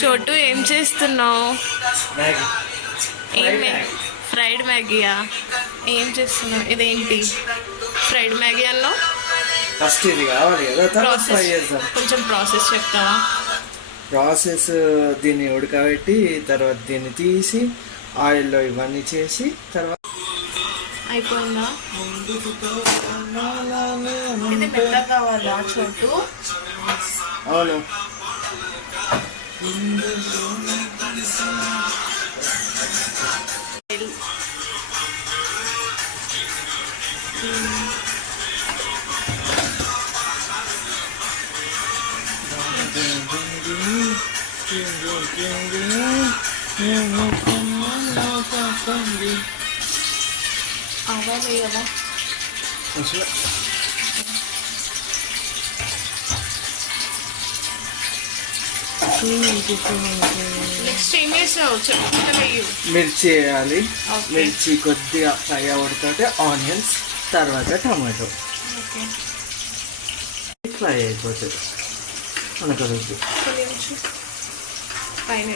చోటు ఏం చేస్తున్నావు? ఏం ఫ్రైడ్ మ్యాగీయా? ఏం చేస్తున్నావు? ఇదేంటి ఫ్రైడ్ మ్యాగీ అన్నావు? ఫస్ట్ ఇది కావాలి కదా, తర్వాత ఫ్రై చేద్దాం. కొంచెం ప్రాసెస్ చెప్తావా? ప్రాసెస్ దీన్ని ఉడకబెట్టి తర్వాత దీన్ని తీసి ఆయిల్లో ఇవన్నీ చేసి తర్వాత అయిపోయిందా? ఇది మెత్తగా కావాలా చోటు? అవును. ఆవాలేయవా? నెక్స్ట్ ఏం చేసావు? మిర్చి వేయాలి. మిర్చి కొద్దిగా ఫ్రై అవుతుంటే ఆనియన్స్, తర్వాత టమాటో ఫ్రై అయిపోతుంది. మనకు పైన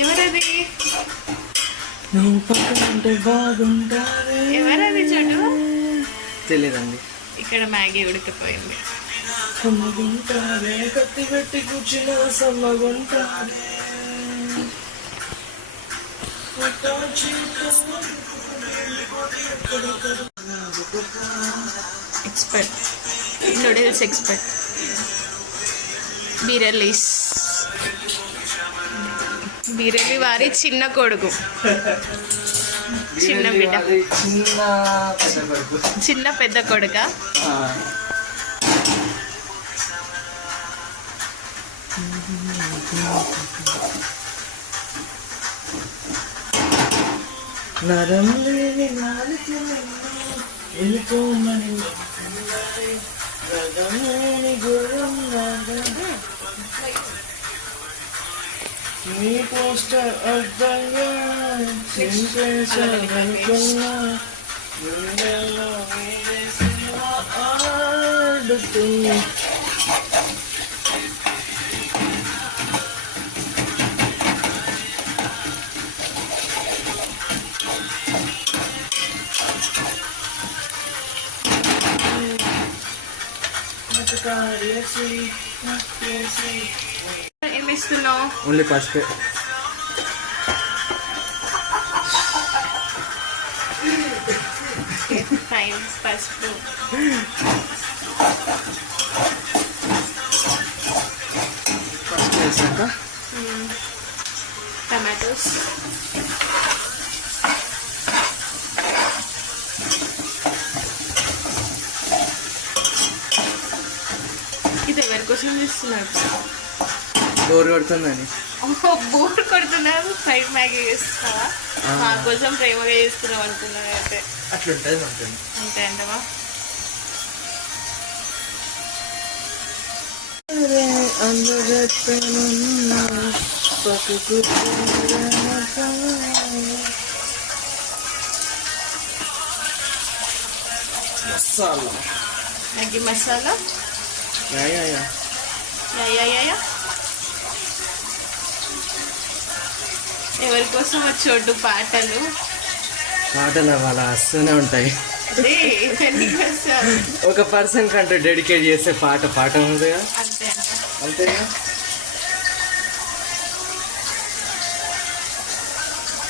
ఎవరది? నువ్వు పక్కన ఉంటే బాగుంటుంది. ఎవరది చూడు? తెలీదండి. ఇక్కడ మ్యాగీ ఉడికిపోయింది. సమ్మగుంటారే కత్తి పెట్టి కూర్చున్న సమ్మగుంటారే. Expert, noodles expert. బీరెల్లి వారి చిన్న కొడుకు, చిన్న బిడ్డ, చిన్న పెద్ద కొడుక. నరం లేని వెళ్ళిపోమని గుర్రం నీ పోస్టర్ అర్థంగా చింపేసనుకున్నా ఆడుతున్నా. ఏమిస్తున్నావు? ఓన్లీ పసుపు. పసుపు వేసాక టమాటోస్, ఇది ఎవరి కోసం చేస్తున్నారు? బోర్ కొడుతుందని. బోర్ కొడుతున్నారు. ఫ్రైడ్ మ్యాగీ చేస్తున్నావా? మా కోసం ప్రేమగా చేస్తున్నావు అనుకున్నాను. అయితే అట్లుంటుంది ఉంటుంది. అంతే అంటవా? మసాలా, మ్యాగీ మసాలా. ఎవరి కోసం చోటు పాటలు వాళ్ళ వస్తూనే ఉంటాయి. ఒక పర్సన్ కంటూ డెడికేట్ చేసే పాట ఉంది కదా, అంతేగా.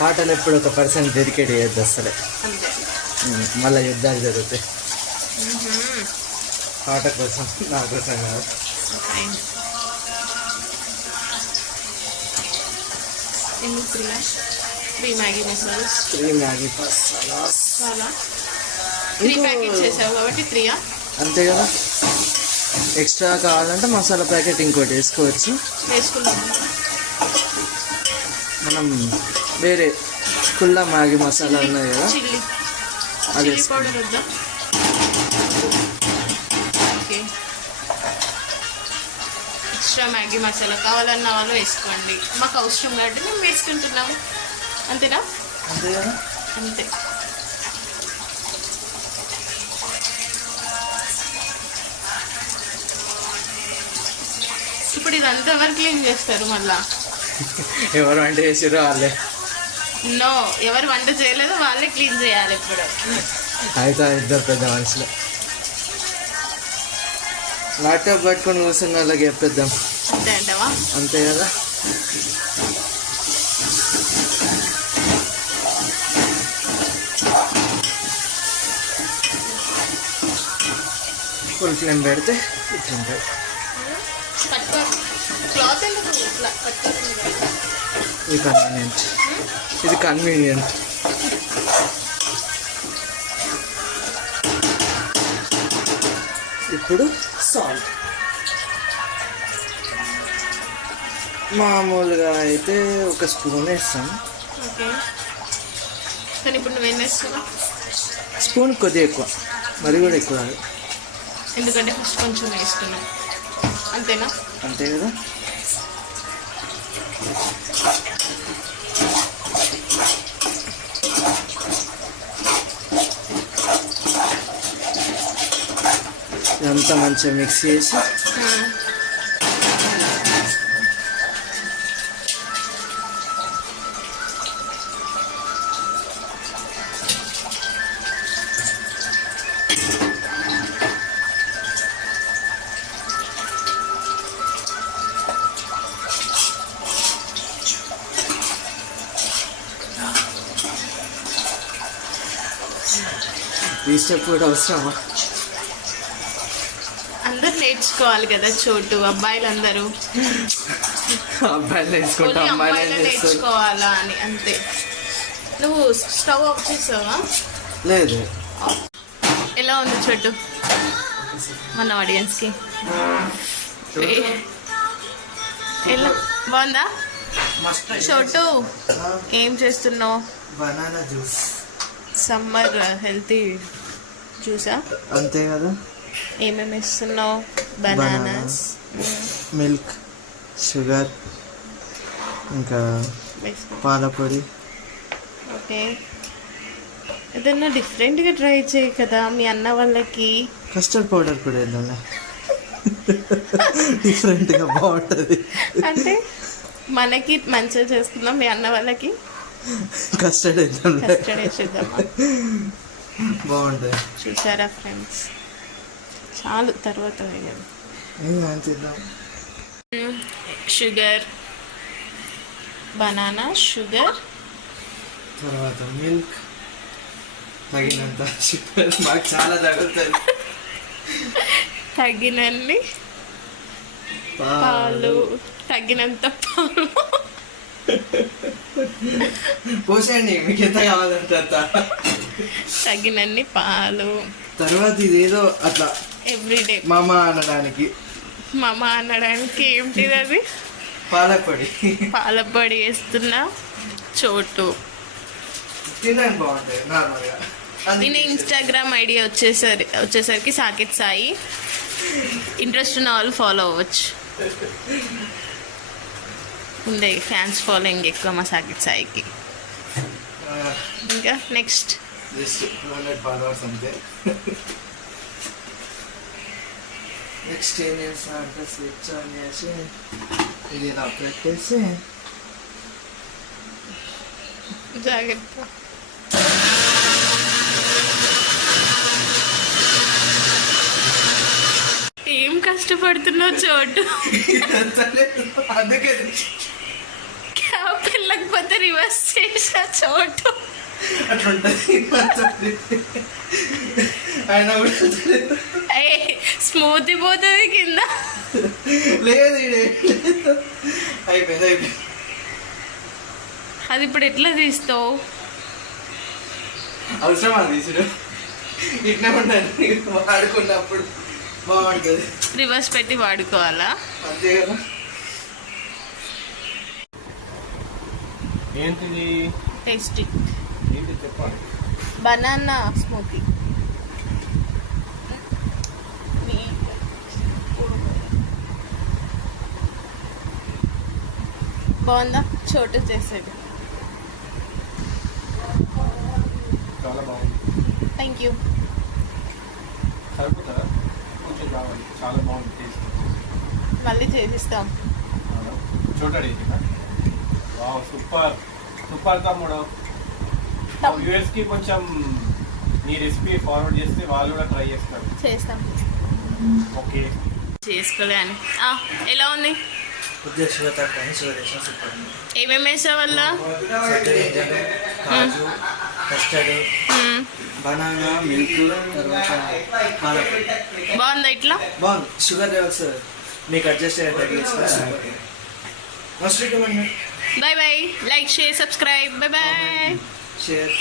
పాటలు ఎప్పుడు ఒక పర్సన్ డెడికేట్ చేయొద్దు అసలే, మళ్ళీ యుద్ధాలు జరుగుతాయి. పాట కోసం, నా కోసం కాదు. Three Maggi masalas, 3 Maggi masalas. 3 packets చేసావు కాబట్టి 3. అంతే కదా. ఎక్స్ట్రా కావాలంటే మసాలా ప్యాకెట్ ఇంకోటి వేసుకోవచ్చు. మనం వేరే కుల్లా మ్యాగీ మసాలా ఉన్నది కదా, అది పౌడర్ వద్దా? ఎక్స్ట్రా మ్యాగీ మసాలా కావాలన్న వాళ్ళు వేసుకోండి. మాకు అవసరం కాబట్టి మేము వేసుకుంటున్నాము. అంతేనా? అంతే కదా. అంతే. ఇప్పుడు ఇదంతా ఎవరు క్లీన్ చేస్తారు మళ్ళా? ఎవరు వంట చేసిరో వాళ్ళే. నో, ఎవరు వంట చేయలేదో వాళ్ళే క్లీన్ చేయాలి ఇప్పుడు. అయితే ఇద్దరు పెద్ద మనుషులు. ల్యాప్టాప్ పట్టుకొని కూర్చున్న వాళ్ళకి చెప్పేద్దాం. అంతే అంటావా? అంతే కదా. ఫుల్ ఫ్లేమ్ పెడితే ఇట్లుంటుంది. క్లాత్ ఎందుకు ఇట్లా పట్టుకుంటుంది? ఇది కన్వీనియంట్, ఇది కన్వీనియంట్. ఇప్పుడు సాల్ట్. మామూలుగా అయితే ఒక స్పూన్ వేస్తాం. ఓకే, కానీ ఇప్పుడు నువ్వేం వేస్తున్నావు? స్పూన్ కొద్దిగా ఎక్కువ, మరి కూడా ఎక్కువ కాదు. ఎందుకంటే ఫస్ట్ కొంచెం వేసుకున్నాం, అంతేనా? అంతే కదా. ఇదంతా మంచిగా మిక్స్ చేసి ఈ స్టెప్ కూడా అవసరమా? అందరు నేర్చుకోవాలి కదా చోటు, అబ్బాయిలందరూ. అబ్బాయిలు నేర్చుకుంటా, అమ్మాయిలు నేర్చుకోవాలా అని అంతే. నువ్వు స్టవ్ ఆఫ్ చేసావా? లేదు. ఎలా ఉంది చోటు మన ఆడియన్స్కి? ఎలా బాగుందా చోటు? ఏం చేస్తున్నావు? Banana juice. సమ్మర్ హెల్తీ జ్యూసా? అంతే కదా. ఏమేమి ఇస్తున్నావు? బనానాస్, మిల్క్, షుగర్, ఇంకా పాలపొడి. ఓకే, ఏదన్నా డిఫరెంట్గా ట్రై చేయి కదా మీ అన్న వాళ్ళకి. కస్టర్డ్ పౌడర్ కూడా ఏదన్నా డిఫరెంట్గా బాగుంటుంది. అంటే మనకి మంచిగా చేసుకుందాం, మీ అన్న వాళ్ళకి కస్టర్డ్ వేద్దాం. కస్టర్డ్ వేసేద్దామా? బాగుంటుంది. చూసారా ఫ్రెండ్స్, చాలు తర్వాత వేయాలి. షుగర్, బనానా, షుగర్, తర్వాత మిల్క్, తగినంత షుగర్. మాకు చాలా తగులుతుంది. తగినన్ని పాలు, తగినంత పాలు పోసేయండి, మీకు ఎంత కావాలంటే అంత. తగినన్ని పాలు. తర్వాత ఇదేదో అట్లా ఎవ్రీడే మామ అనడానికి. మామ అనడానికి ఏంటిది అది? పాలపొడి. పాలపొడి వేస్తున్నా చోటు. తినడానికి బాగుంటుంది నార్మల్గా. నేను ఇన్స్టాగ్రామ్ ఐడి వచ్చేసరికి సాకిత్ సాయి. ఇంట్రెస్ట్ ఉన్న వాళ్ళు ఫాలో అవ్వచ్చు. ఉండే ఫ్యాన్స్ ఫాలోయింగ్ ఎక్కువ మా సాకిత్ సాయికి. ఇంకా నెక్స్ట్ జస్ట్ 200 ఫాలోవర్స్ అంతే. నెక్స్ట్ ఏం చేస్తా అంటే స్విచ్ ఆన్ చేసి ఇది ఇలా పెట్టేసి జాగ్రత్త. ఏం కష్టపడుతున్నావు చోటు? అందుకే క్యాప్ వెళ్ళకపోతే రివర్స్ చేసా చోటు. అట్లుంటది ఆయన స్మూత్ పోతుంది కింద. లేదు అయిపోయింది. అది ఇప్పుడు ఎట్లా తీస్తావు? అవసరమా తీసుడు? ఇట్లా ఉండాలి, వాడుకున్నప్పుడు బాగుంటుంది. రివర్స్ పెట్టి వాడుకోవాలా? అంతే కదా. ఏంటిది? టేస్టీ ఏంటి చెప్పాలి. Banana smoothie. బాగుందా? చోటు చేసేది. చాలా బాగుంది. Thank you. సరిపోతుందా? కొంచెం కావాలి. చాలా బాగుంది టేస్ట్. మళ్ళీ చేసిస్తాం. చూడండి వావ్ సూపర్ సూపర్ తమ్ముడు. వ్యూవర్స్ కి కొంచెం నీ రెసిపీ ఫార్వర్డ్ చేస్తే వాళ్ళు కూడా ట్రై చేస్తారు. చేస్తాం. ఓకే చేసుకోలే అని ఎలా ఉంది? కొద్దిగా షుగర్ తక్కువ షుగర్ వేసిన సూపర్ ఏమేమి వేసే వల్ల? కాజు కస్టర్డ్ బనానా మిల్క్ తర్వాత పాలకూర బాగుందా ఇట్లా? బాగుంది. షుగర్ లెవెల్స్ మీకు అడ్జస్ట్ అయ్యేటట్టు super must recommend. Bye bye. Like share subscribe. Bye bye. Share